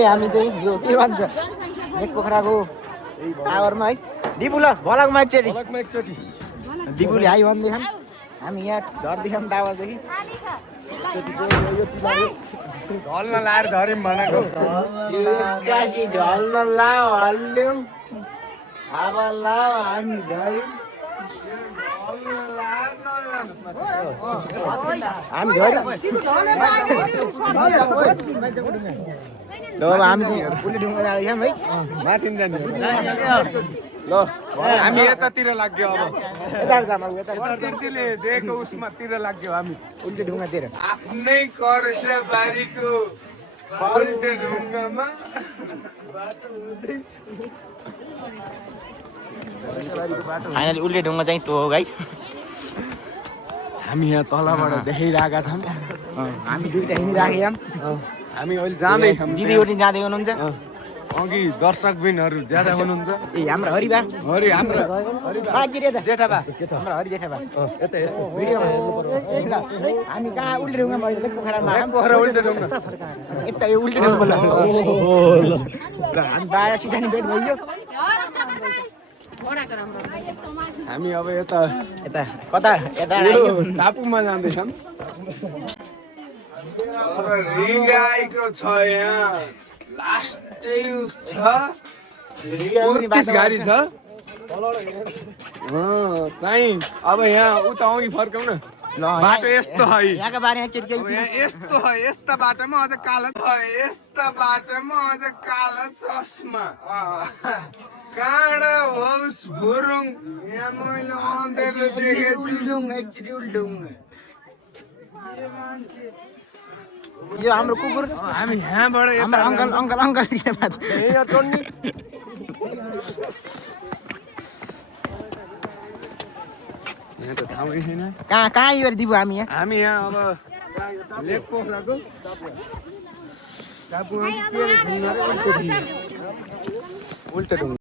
finally हामी चाहिँ यो के भन्छ लेक पोखराको टावरमा है दिपु ल भलकमा एकचोटि दिपुले हाई भन्दै छन् हामी यहाँ झर्दैछौँ टावरदेखि ढल्न लाएर धर्यौँ भनेको ढल्न लाओ हल्ल्यौँ अब लाओ हामी झर्यौँ हामी झर्यौँ ल अब हामी चाहिँ पुली ढुङ्गा जाँदैछौँ है माथि जाने ल हामी यतातिर लाग्यो अब यताबाट जाम अब यतातिरले दिएको उसमातिर लाग्यो हामी उल्टे ढुङ्गातिर आफ्नै कर्स बारीको उल्टे ढुङ्गामा फाइनली उल्टे ढुङ्गा चाहिँ त्यो हो गाइस हामी यहाँ तलबाट देखाइरहेका छौँ हामी दुईटा हिँडिराखेका हामी अहिले जाँदैछौँ दिदी ओली जाँदै हुनुहुन्छ अघि दर्शकबिनहरू ज्यादा हुनुहुन्छ ए हाम्रो हरिबा हाम्रो जेठाबा हाम्रो हरि जेठाबा यता यसो भिडियोमा हामी कहाँ उल्टे ढुङ्गामा पोखरामा पोखरा उल्टे ढुङ्गा यता यो उल्टे ढुङ्गा ल हामी बाहिर सिधा नि भेट भइयो हामी अब यता यता कता यता टापुमा जाँदैछौँ रिगाएको छ यहाँ लास्टै छ 32 गाडी छ चाहिँ अब यहाँ उता अघि फर्काउँ न बाटो यस्तो है यहाँको बारेमा के यस्तो है यस्ता बाटोमा अझ कालो छ यस्ता बाटोमा अझ कालो चस्मा काँडा होस् भुरुङ यहाँ मैले अँधेरो देखेको यो हाम्रो कुकुर हामी यहाँबाट हाम्रो अङ्कल यहाँ त ठाउँै छैन कहाँ यो दिबु हामी यहाँ हामी यहाँ अब लेक पोखराको टापुमा उल्टे ढुङ्गा